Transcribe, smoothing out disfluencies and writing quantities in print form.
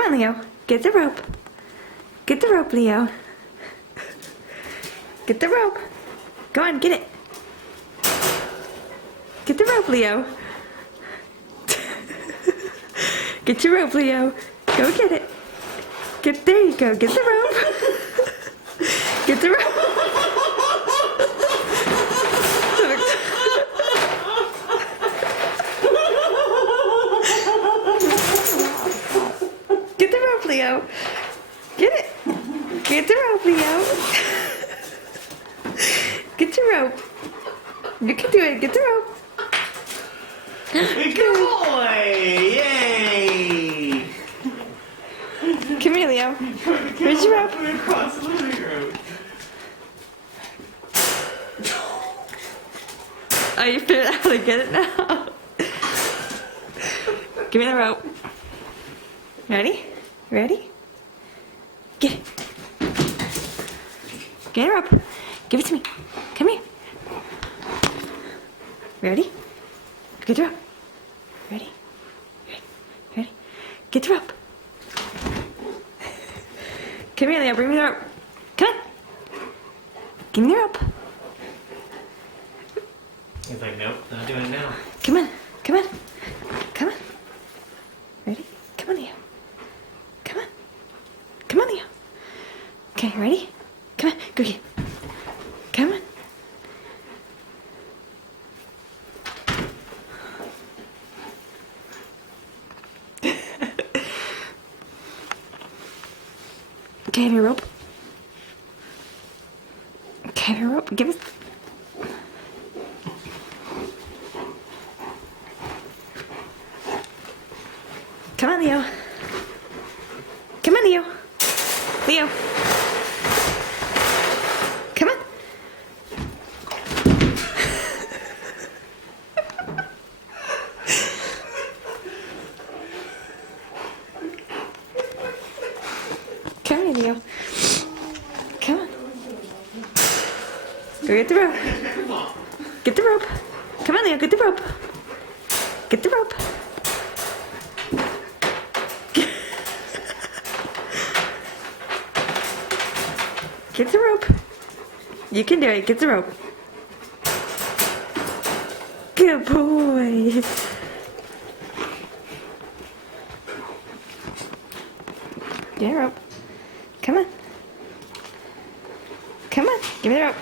Come on, Leo. Get the rope. Get the rope, Leo. Get the rope. Go on, get it. Get the rope, Leo. Get your rope, Leo. Go get it. There you go. Get the rope. Get the rope. Get the rope, Leo. Get it. Get the rope, Leo. Get your rope. You can do it. Get the rope. Good boy! Yay! Come here, Leo. Where's your rope? Across the living room. Oh, you figured out how to get it now? Give me the rope. Ready? Ready? Get it. Get the rope. Give it to me. Come here. Ready? Get the rope. Ready? Ready? Ready? Get the rope. Come here, Leo. Bring me the rope. Come on. Give me the rope. He's like, nope, not doing it now. Come on. Come on. Come on. Ready? Come on, Leo. Come on. Come on, Leo. Okay, ready? Come on. Go get it. Come on. Okay, have your rope. Okay, have your rope. Give us. Come on, Leo. Come on, Leo. Leo. Come on. Come here, Leo. Come on. Go get the rope. Get the rope. Come on, Leo. Get the rope. Get the rope. Get the rope. You can do it. Get the rope. Good boy. Get a rope. Come on. Come on. Give me the rope.